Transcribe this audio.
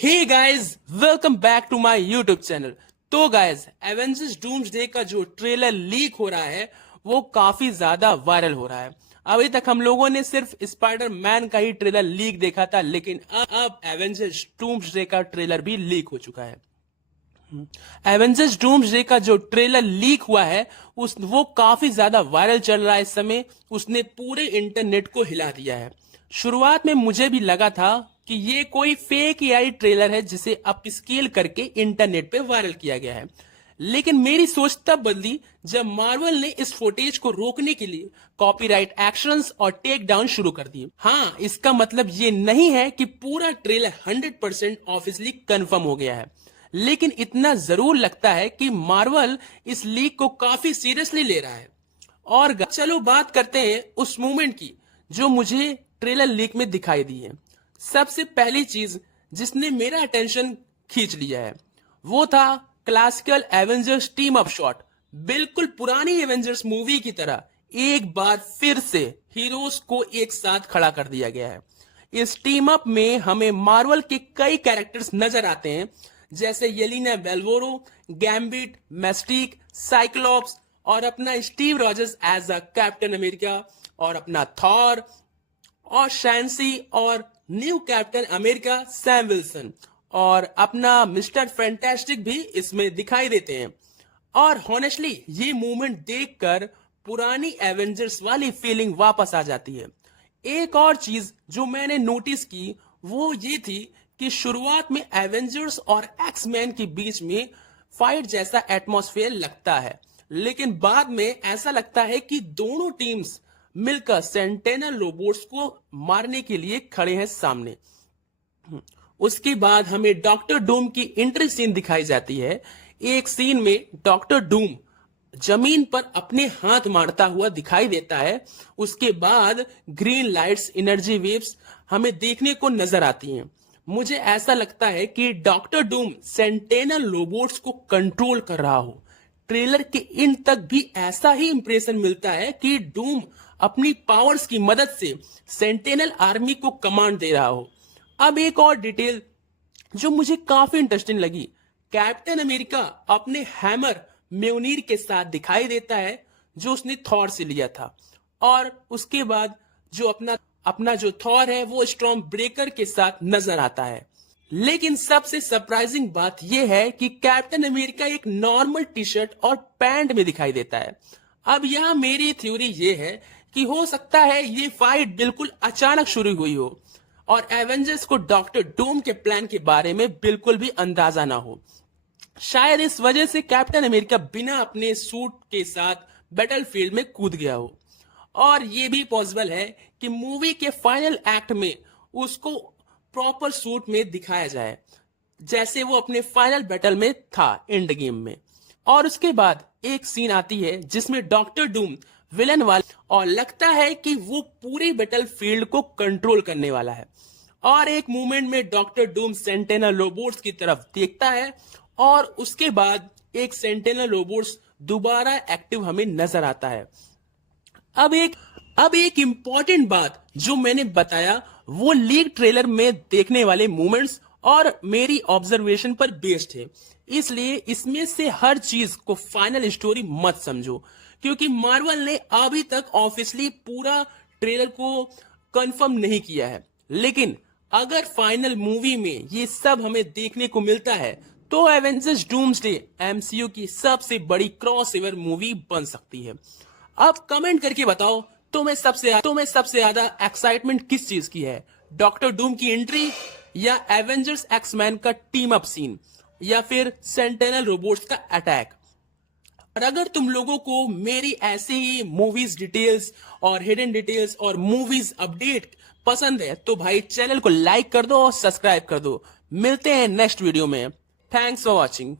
Hey guys, welcome back to my YouTube channel. तो guys, Avengers Doomsday का जो trailer leak हो रहा है वो काफी ज्यादा वायरल हो रहा है। अभी तक हम लोगों ने सिर्फ स्पाइडर मैन का ही ट्रेलर लीक देखा था, लेकिन अब एवेंजर्स डूम्सडे का ट्रेलर भी लीक हो चुका है। एवेंजर्स डूम्सडे का जो ट्रेलर लीक हुआ है वो काफी ज्यादा वायरल चल रहा है इस समय। उसने पूरे इंटरनेट को हिला दिया है। शुरुआत में मुझे भी लगा था कि ये कोई फेक एआई ट्रेलर है जिसे अपस्केल करके इंटरनेट पे वायरल किया गया है। लेकिन मेरी सोच तब बदली जब मार्वल ने इस फुटेज को रोकने के लिए कॉपीराइट एक्शंस और टेक डाउन शुरू कर दिए। हाँ, इसका मतलब ये नहीं है कि पूरा ट्रेलर 100% ऑफिशियली कंफर्म हो गया है, लेकिन इतना जरूर लगता है कि मार्वल इस लीक को काफी सीरियसली ले रहा है। और चलो बात करते हैं उस मूवमेंट की जो मुझे ट्रेलर लीक में दिखाई दी है। सबसे पहली चीज जिसने मेरा अटेंशन खींच लिया है वो था classical Avengers team up shot. बिल्कुल पुरानी एवेंजर्स मूवी की तरह एक बार फिर से हीरोज को एक साथ खड़ा कर दिया गया है। इस टीम अप में हमें मार्वल के कई कैरेक्टर्स नजर आते हैं, जैसे Yelena Belova, Gambit, Mystic, Cyclops और अपना Steve Rogers as a Captain America, और अपना थॉर और शैंसी, और new Captain America Sam Wilson, और अपना मिस्टर फैंटास्टिक भी इसमें दिखाई देते हैं। और हॉनेस्टली ये मूवमेंट देखकर पुरानी एवेंजर्स वाली फीलिंग वापस आ जाती है। एक और चीज जो मैंने नोटिस की वो ये थी कि शुरुआत में एवेंजर्स और एक्समैन के बीच में फाइट जैसा एटमॉस्फेयर लगता है, लेकिन बाद में ऐसा लगता है कि दोनों टीम्स मिलकर सेंटिनल रोबोट्स को मारने के लिए खड़े हैं सामने। उसके बाद हमें डॉक्टर डूम की एंट्री सीन दिखाई जाती है। एक सीन में डॉक्टर डूम जमीन पर अपने हाथ मारता हुआ दिखाई देता है। उसके बाद ग्रीन लाइट्स, एनर्जी वेव्स हमें देखने को नजर आती हैं। मुझे ऐसा लगता है कि डॉक्टर डूम सेंटिनल रोबोट्स को कंट्रोल कर रहा हो। ट्रेलर के एंड तक भी ऐसा ही इंप्रेशन मिलता है कि डूम अपनी पावर्स की मदद से सेंटिनल आर्मी को कमांड दे रहा हो। अब एक और डिटेल जो मुझे काफी इंटरेस्टिंग लगी, कैप्टन अमेरिका अपने हैमर म्योनीर के साथ दिखाई देता है जो उसने थॉर से लिया था, और उसके बाद जो अपना जो थॉर है वो स्टॉर्म ब्रेकर के साथ नजर आता है। लेकिन सबसे सरप्राइजिंग बात यह है कि कैप्टन अमेरिका एक नॉर्मल टी शर्ट और पैंट में दिखाई देता है। अब यहां मेरी थ्योरी ये है कि हो सकता है ये फाइट बिल्कुल अचानक शुरू हुई हो और एवेंजर्स को डॉक्टर डूम के प्लान के बारे में बिल्कुल भी अंदाजा ना हो। शायद इस वजह से कैप्टन अमेरिका बिना अपने सूट के साथ बैटलफील्ड में कूद गया हो, और ये भी पॉसिबल है कि मूवी के फाइनल एक्ट में उसको प्रॉपर सूट में दिखाया जाए जैसे वो अपने फाइनल बैटल में था एंड गेम में। और उसके बाद एक सीन आती है जिसमें डॉक्टर डूम विलन वाला, और लगता है कि वो पूरे बैटल फील्ड को कंट्रोल करने वाला है। और एक मूवमेंट में डॉक्टर डूम सेंटिनल रोबोट्स की तरफ देखता है, और उसके बाद एक सेंटिनल रोबोट्स दोबारा एक्टिव हमें नजर आता है। अब एक इंपॉर्टेंट बात जो मैंने बताया वो लीक ट्रेलर में देखने वाले मूवमेंट्स और मेरी ऑब्जर्वेशन पर बेस्ड है, इसलिए इसमें से हर चीज को फाइनल स्टोरी मत समझो, क्योंकि मार्वल ने अभी तक ऑफिशियली पूरा ट्रेलर को कंफर्म नहीं किया है। लेकिन अगर फाइनल मूवी में ये सब हमें देखने को मिलता है तो एवेंजर्स डूम्सडे एमसीयू की सबसे बड़ी क्रॉसओवर मूवी बन सकती है। अब कमेंट करके बताओ तुम्हें सबसे ज्यादा एक्साइटमेंट किस चीज की है, डॉक्टर डूम की एंट्री, या एवेंजर्स एक्समैन का टीम अप सीन, या फिर सेंटिनल रोबोट्स का अटैक। और अगर तुम लोगों को मेरी ऐसे ही मूवीज डिटेल्स और हिडन डिटेल्स और मूवीज अपडेट पसंद है तो भाई चैनल को लाइक कर दो और सब्सक्राइब कर दो। मिलते हैं नेक्स्ट वीडियो में। Thanks for watching.